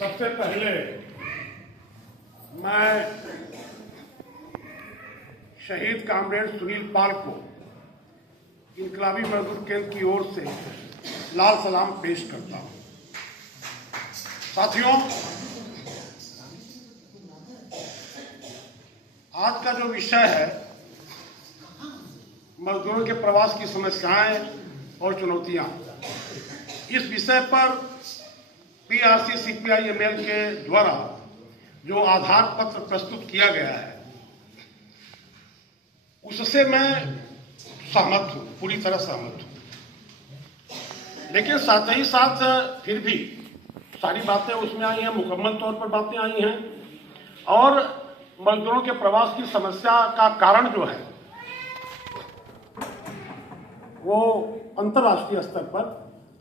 सबसे पहले मैं शहीद कामरेड सुनील पाल को इनकलाबी मजदूर केंद्र की ओर से लाल सलाम पेश करता हूं। साथियों, आज का जो विषय है मजदूरों के प्रवास की समस्याएं और चुनौतियां, इस विषय पर पीआरसी सीपीआई-एमएल के द्वारा जो आधार पत्र प्रस्तुत किया गया है उससे मैं सहमत हूं, पूरी तरह सहमत हूं। लेकिन साथ ही साथ फिर भी सारी बातें उसमें आई हैं, मुकम्मल तौर पर बातें आई हैं, और मजदूरों के प्रवास की समस्या का कारण जो है वो अंतर्राष्ट्रीय स्तर पर,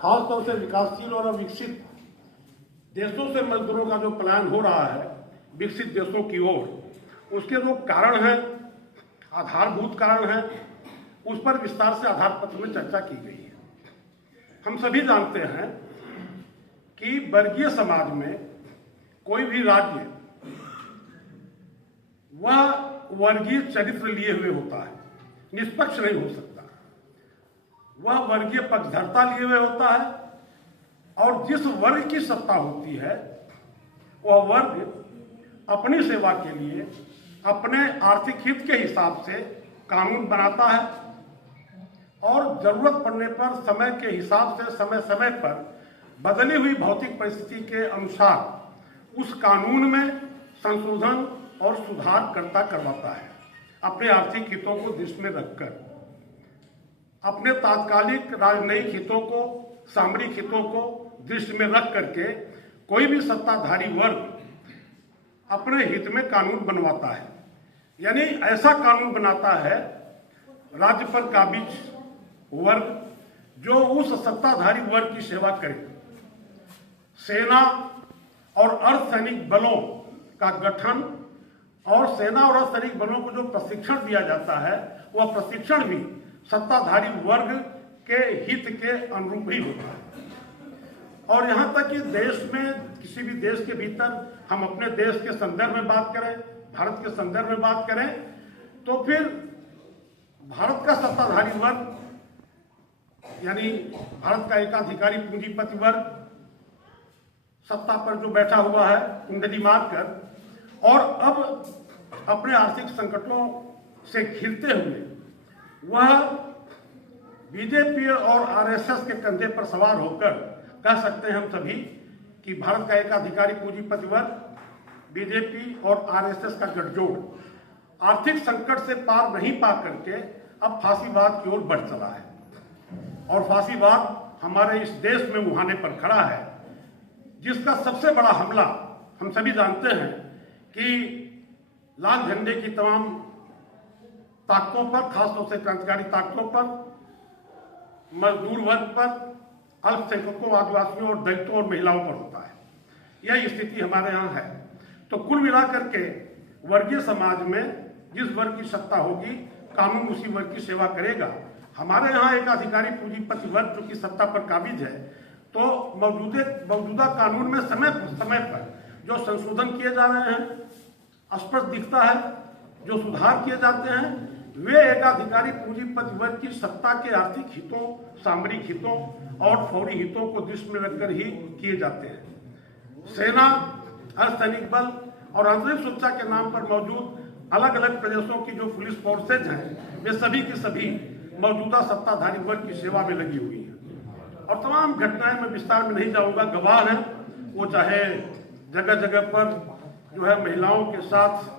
खासतौर से विकासशील और विकसित देशों से मजदूरों का जो पलायन हो रहा है विकसित देशों की ओर, उसके जो कारण हैं, आधारभूत कारण हैं, उस पर विस्तार से आधार पत्र में चर्चा की गई है। हम सभी जानते हैं कि वर्गीय समाज में कोई भी राज्य वह वर्गीय चरित्र लिए हुए होता है, निष्पक्ष नहीं हो सकता, वह वर्गीय पक्षधरता लिए हुए होता है, और जिस वर्ग की सत्ता होती है वह वर्ग अपनी सेवा के लिए अपने आर्थिक हित के हिसाब से कानून बनाता है और जरूरत पड़ने पर समय के हिसाब से समय समय पर बदली हुई भौतिक परिस्थिति के अनुसार उस कानून में संशोधन और सुधार करवाता है, अपने आर्थिक हितों को दृष्टि में रखकर, अपने तात्कालिक राजनयिक हितों को, सामरिक हितों को दृष्टि में रख करके कोई भी सत्ताधारी वर्ग अपने हित में कानून बनवाता है। यानी ऐसा कानून बनाता है राज्य पर काबिज वर्ग जो उस सत्ताधारी वर्ग की सेवा करे। सेना और अर्धसैनिक बलों का गठन और सेना और अर्धसैनिक बलों को जो प्रशिक्षण दिया जाता है वह प्रशिक्षण भी सत्ताधारी वर्ग के हित के अनुरूप ही होता है। और यहाँ तक कि देश में, किसी भी देश के भीतर हम अपने देश के संदर्भ में बात करें, भारत के संदर्भ में बात करें, तो फिर भारत का सत्ताधारी वर्ग यानी भारत का एकाधिकारी पूंजीपति वर्ग सत्ता पर जो बैठा हुआ है कुंडली मारकर, और अब अपने आर्थिक संकटों से घिरते हुए वह बीजेपी और आरएसएस के कंधे पर सवार होकर कह सकते हैं हम सभी कि भारत का एकाधिकारी पूंजीपति वर्ग, बीजेपी और आरएसएस का गठजोड़ आर्थिक संकट से पार नहीं पा करके अब फांसीवाद की ओर बढ़ चला है, और फांसीवाद हमारे इस देश में मुहाने पर खड़ा है, जिसका सबसे बड़ा हमला हम सभी जानते हैं कि लाल झंडे की तमाम ताकतों पर, खासतौर से क्रांतिकारी ताकतों पर, मजदूर वर्ग पर, अल्पसंख्यकों, आदिवासियों और दलितों और महिलाओं पर होता है। यह स्थिति हमारे यहाँ है। तो कुल मिलाकर के वर्गीय समाज में जिस वर्ग की सत्ता होगी कानून उसी वर्ग की सेवा करेगा। हमारे यहाँ एक अधिकारी पूंजीपति वर्ग जो कि सत्ता पर काबिज है, तो मौजूदा कानून में समय पर जो संशोधन किए जा रहे हैं स्पष्ट दिखता है, जो सुधार किए जाते हैं वे एकाधिकारी पूंजीपति वर्ग की सत्ता के आर्थिक हितों, सामरिक हितों और फौरी हितों को दृष्टि में रखकर ही किए जाते हैं। सेना, अर्धसैनिक बल और आंतरिक सुरक्षा के नाम पर मौजूद अलग अलग प्रदेशों की जो पुलिस फोर्सेज हैं वे सभी की सभी मौजूदा सत्ताधारी वर्ग की सेवा में लगी हुई हैं, और तमाम घटनाएं मैं विस्तार में नहीं जाऊंगा, गवाह हैं वो, चाहे जगह जगह पर जो है महिलाओं के साथ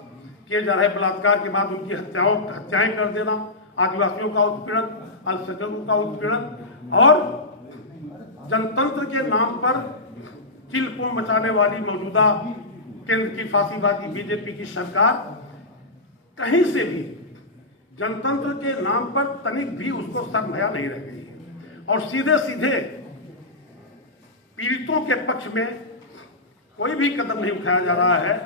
किए जा रहे बलात्कार के बाद उनकी हत्याएं कर देना, आदिवासियों का उत्पीड़न, अल्पसंख्यकों का उत्पीड़न, और जनतंत्र के नाम पर चिलपुल मचाने वाली मौजूदा केंद्र की फांसीवादी बीजेपी की सरकार कहीं से भी जनतंत्र के नाम पर तनिक भी उसको शर्मया नहीं रह गई है, और सीधे सीधे पीड़ितों के पक्ष में कोई भी कदम नहीं उठाया जा रहा है,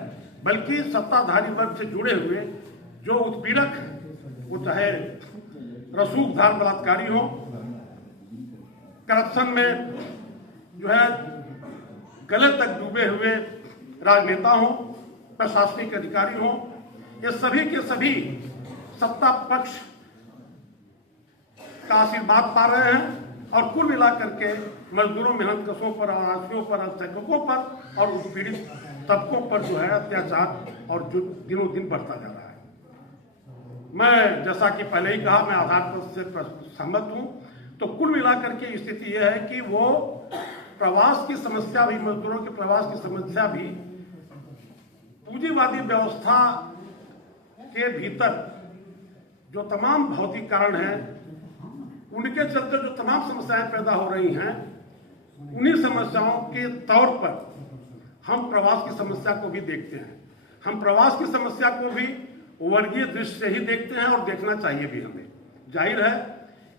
बल्कि सत्ताधारी वर्ग से जुड़े हुए जो उत्पीड़क, वो चाहे रसूखदार बलात्कारी हो, करप्शन में जो है गले तक डूबे हुए राजनेता हों, प्रशासनिक अधिकारी हों, ये सभी के सभी सत्ता पक्ष का आशीर्वाद पा रहे हैं और कुल मिलाकर के मजदूरों, मेहनतकशों पर, आवासियों पर, अल्पसंख्यकों पर और उत्पीड़ित तबकों पर जो है अत्याचार और जो दिनों दिन बढ़ता जा रहा है। मैं जैसा कि पहले ही कहा, मैं आधार पर से सहमत हूं। तो कुल मिलाकर के स्थिति यह है कि वो प्रवास की समस्या भी, मजदूरों के प्रवास की समस्या भी पूंजीवादी व्यवस्था के भीतर जो तमाम भौतिक कारण हैं, उनके चलते जो तमाम समस्याएं पैदा हो रही हैं, उन्हीं समस्याओं के तौर पर हम प्रवास की समस्या को भी देखते हैं। हम प्रवास की समस्या को भी वर्गीय दृष्टि से ही देखते हैं और देखना चाहिए भी हमें। जाहिर है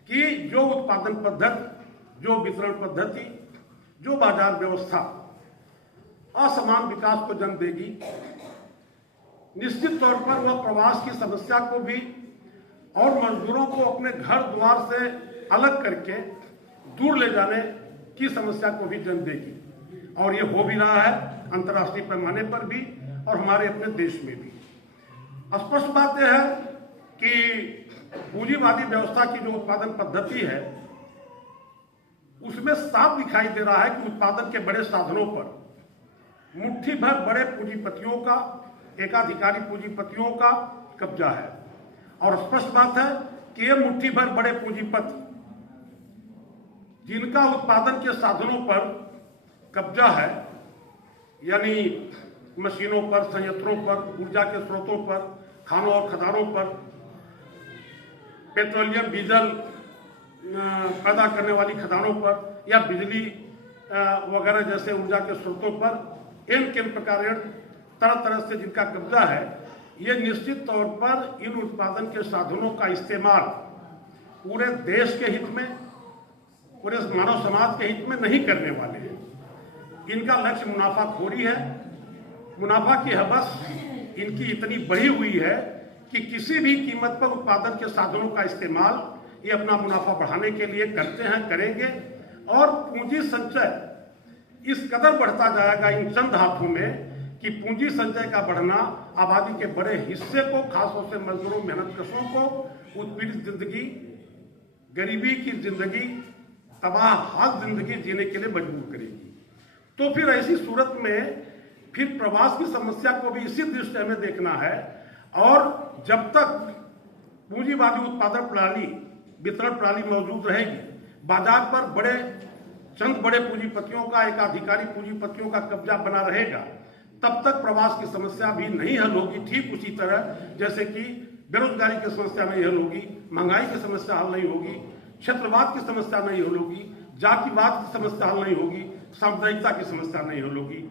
कि जो उत्पादन पद्धति, जो वितरण पद्धति, जो बाजार व्यवस्था असमान विकास को जन्म देगी, निश्चित तौर पर वह प्रवास की समस्या को भी और मजदूरों को अपने घर द्वार से अलग करके दूर ले जाने की समस्या को भी जन्म देगी। और ये हो भी रहा है अंतर्राष्ट्रीय पैमाने पर भी और हमारे अपने देश में भी। स्पष्ट बात यह है कि पूंजीवादी व्यवस्था की जो उत्पादन पद्धति है, उसमें साफ दिखाई दे रहा है कि उत्पादन के बड़े साधनों पर मुट्ठी भर बड़े पूंजीपतियों का, एकाधिकारी पूंजीपतियों का कब्जा है। और स्पष्ट बात है कि ये मुट्ठी भर बड़े पूंजीपति जिनका उत्पादन के साधनों पर कब्जा है, यानी मशीनों पर, संयंत्रों पर, ऊर्जा के स्रोतों पर, खानों और खदानों पर, पेट्रोलियम डीजल पैदा करने वाली खदानों पर या बिजली वगैरह जैसे ऊर्जा के स्रोतों पर इन किन प्रकार तरह तरह से जिनका कब्जा है, ये निश्चित तौर पर इन उत्पादन के साधनों का इस्तेमाल पूरे देश के हित में, पूरे मानव समाज के हित में नहीं करने वाले हैं। इनका लक्ष्य मुनाफाखोरी है। मुनाफा की हवस इनकी इतनी बढ़ी हुई है कि किसी भी कीमत पर उत्पादन के साधनों का इस्तेमाल ये अपना मुनाफा बढ़ाने के लिए करते हैं, करेंगे। और पूंजी संचय इस कदर बढ़ता जाएगा इन चंद हाथों में कि पूंजी संचय का बढ़ना आबादी के बड़े हिस्से को, खासतौर से मजदूरों, मेहनतकशों को उत्पीड़ित जिंदगी, गरीबी की जिंदगी, तबाह जिंदगी जीने के लिए मजबूर करेगी। तो फिर ऐसी सूरत में फिर प्रवास की समस्या को भी इसी दृष्टि हमें देखना है। और जब तक पूंजीवादी उत्पादन प्रणाली, वितरण प्रणाली मौजूद रहेगी, बाजार पर चंद बड़े पूंजीपतियों का, एकाधिकारी पूंजीपतियों का कब्जा बना रहेगा, तब तक प्रवास की समस्या भी नहीं हल होगी। ठीक उसी तरह जैसे कि बेरोजगारी की समस्या नहीं हल होगी, महंगाई की समस्या हल नहीं होगी, क्षेत्रवाद की समस्या नहीं हल होगी, जातिवाद की समस्या हल नहीं होगी, सांप्रदायिकता की समस्या नहीं हल होगी,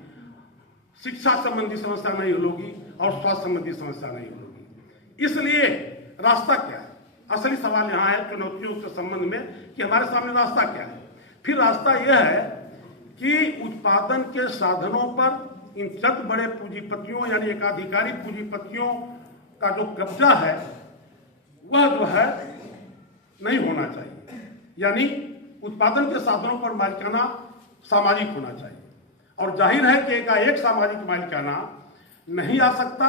शिक्षा संबंधी समस्या नहीं हल होगी और स्वास्थ्य संबंधी समस्या नहीं हल होगी। इसलिए रास्ता क्या है? असली सवाल यहाँ है चुनौतियों के संबंध में कि हमारे सामने रास्ता क्या है। फिर रास्ता यह है कि उत्पादन के साधनों पर इन चंद बड़े पूंजीपतियों यानी एकाधिकारी पूंजीपतियों का जो कब्जा है, वह जो है नहीं होना चाहिए। यानी उत्पादन के साधनों पर मालिकाना सामाजिक होना चाहिए। और जाहिर है कि एक सामाजिक मालिकाना नहीं आ सकता।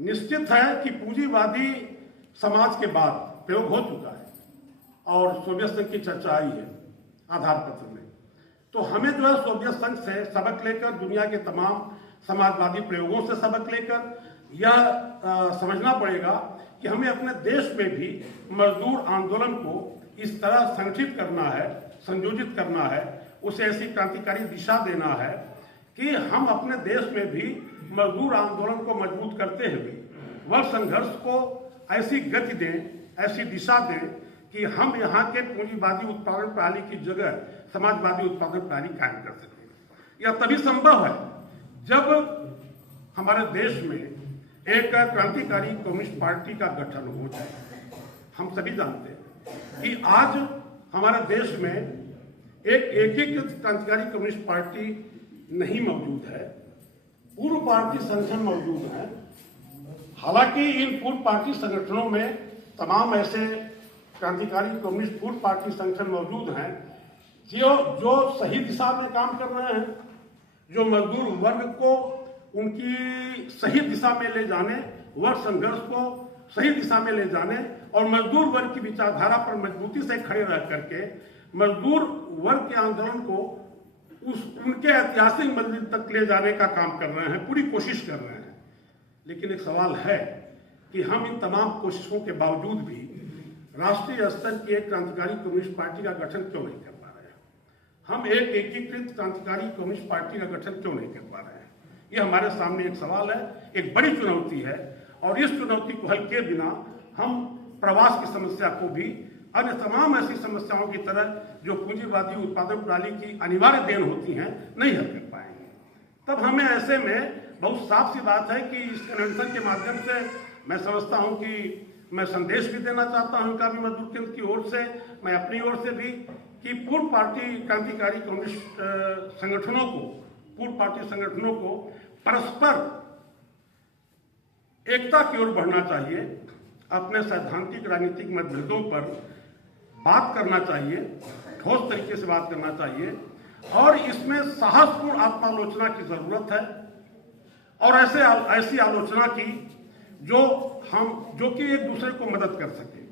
निश्चित है कि पूंजीवादी समाज के बाद प्रयोग हो चुका है और सोवियत संघ की चर्चा आई है आधार पत्र में। तो हमें जो है सोवियत संघ से सबक लेकर, दुनिया के तमाम समाजवादी प्रयोगों से सबक लेकर यह समझना पड़ेगा कि हमें अपने देश में भी मजदूर आंदोलन को इस तरह संगठित करना है, संयोजित करना है, उसे ऐसी क्रांतिकारी दिशा देना है कि हम अपने देश में भी मजदूर आंदोलन को मजबूत करते हुए वर्ग संघर्ष को ऐसी गति दें, ऐसी दिशा दें कि हम यहाँ के पूंजीवादी उत्पादन प्रणाली की जगह समाजवादी उत्पादन प्रणाली कायम कर सकें। यह तभी संभव है जब हमारे देश में एक क्रांतिकारी कम्युनिस्ट पार्टी का गठन हो जाए। हम सभी जानते हैं कि आज हमारे देश में एक एकीकृत क्रांतिकारी कम्युनिस्ट पार्टी नहीं मौजूद है, पूर्व पार्टी संगठन मौजूद है। हालांकि इन पूर्व पार्टी संगठनों में तमाम ऐसे क्रांतिकारी कम्युनिस्ट पूर्व पार्टी संगठन मौजूद हैं जो सही दिशा में काम कर रहे हैं, जो मजदूर वर्ग को उनकी सही दिशा में ले जाने, वर्ग संघर्ष को सही दिशा में ले जाने और मजदूर वर्ग की विचारधारा पर मजबूती से खड़े रह करके मजदूर वर्ग के आंदोलन को उनके ऐतिहासिक मंजिल तक ले जाने का काम कर रहे हैं, पूरी कोशिश कर रहे हैं। लेकिन एक सवाल है कि हम इन तमाम कोशिशों के बावजूद भी राष्ट्रीय स्तर की एक क्रांतिकारी कम्युनिस्ट पार्टी का गठन क्यों नहीं कर पा रहे हैं? हम एक एकीकृत क्रांतिकारी कम्युनिस्ट पार्टी का गठन क्यों नहीं कर पा रहे हैं? ये हमारे सामने एक सवाल है, एक बड़ी चुनौती है। और इस चुनौती को हल किए बिना हम प्रवास की समस्या को भी अन्य तमाम ऐसी समस्याओं की तरह जो पूंजीवादी उत्पादन प्रणाली की अनिवार्य देन होती हैं, नहीं हल कर पाएंगे। तब हमें ऐसे में बहुत साफ सी बात है कि इस कन्वेंशन के माध्यम से मैं समझता हूं कि मैं संदेश भी देना चाहता हूं इनका भी मजदूर केंद्र की ओर से, मैं अपनी ओर से भी, कि पूर्व पार्टी क्रांतिकारी कम्युनिस्ट संगठनों को, पूर्व पार्टी संगठनों को परस्पर एकता की ओर बढ़ना चाहिए, अपने सैद्धांतिक राजनीतिक मतभेदों पर बात करना चाहिए, ठोस तरीके से बात करना चाहिए और इसमें साहसपूर्ण आत्मालोचना की जरूरत है और ऐसी आलोचना की जो कि एक दूसरे को मदद कर सके।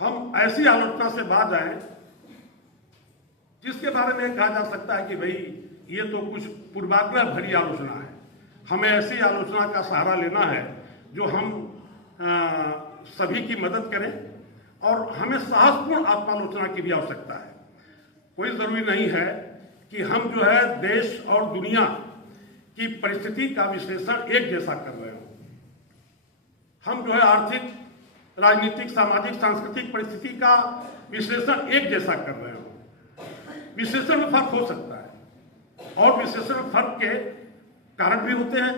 हम ऐसी आलोचना से बाज आए जिसके बारे में कहा जा सकता है कि भाई ये तो कुछ पूर्वाग्रह भरी आलोचना है। हमें ऐसी आलोचना का सहारा लेना है जो हम सभी की मदद करें और हमें साहसपूर्ण आत्मालोचना की भी आवश्यकता है। कोई जरूरी नहीं है कि हम जो है देश और दुनिया की परिस्थिति का विश्लेषण एक जैसा कर रहे हो। हम जो है आर्थिक, राजनीतिक, सामाजिक, सांस्कृतिक परिस्थिति का विश्लेषण एक जैसा कर रहे हो। विश्लेषण में फर्क हो सकता है और विश्लेषण में फर्क के कारण भी होते हैं,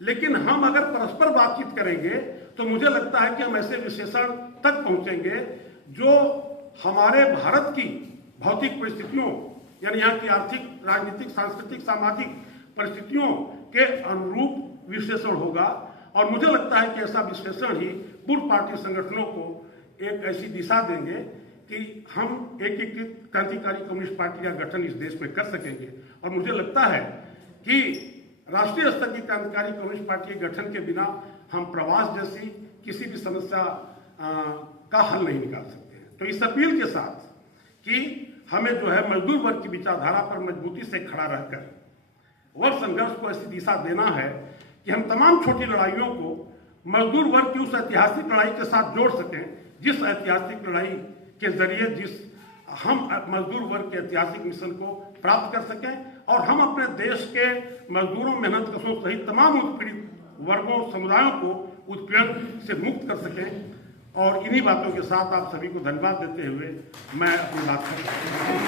लेकिन हम अगर परस्पर बातचीत करेंगे तो मुझे लगता है कि हम ऐसे विश्लेषण तक पहुंचेंगे जो हमारे भारत की भौतिक परिस्थितियों, यानी यहाँ की आर्थिक, राजनीतिक, सांस्कृतिक, सामाजिक परिस्थितियों के अनुरूप विश्लेषण होगा। और मुझे लगता है कि ऐसा विश्लेषण ही पूर्व पार्टी संगठनों को एक ऐसी दिशा देंगे कि हम एकीकृत क्रांतिकारी कम्युनिस्ट पार्टी का गठन इस देश में कर सकेंगे। और मुझे लगता है कि राष्ट्रीय स्तर की क्रांतिकारी कम्युनिस्ट पार्टी के गठन के बिना हम प्रवास जैसी किसी भी समस्या का हल नहीं निकाल सकते हैं। तो इस अपील के साथ कि हमें जो है मजदूर वर्ग की विचारधारा पर मजबूती से खड़ा रहकर वर्ग संघर्ष को ऐसी दिशा देना है कि हम तमाम छोटी लड़ाइयों को मजदूर वर्ग की उस ऐतिहासिक लड़ाई के साथ जोड़ सकें, जिस ऐतिहासिक लड़ाई के जरिए हम मजदूर वर्ग के ऐतिहासिक मिशन को प्राप्त कर सकें और हम अपने देश के मजदूरों, मेहनतकशों सहित तमाम उत्पीड़ित वर्गों, समुदायों को उत्पीड़न से मुक्त कर सकें। और इन्हीं बातों के साथ आप सभी को धन्यवाद देते हुए मैं अपनी बात करता हूँ।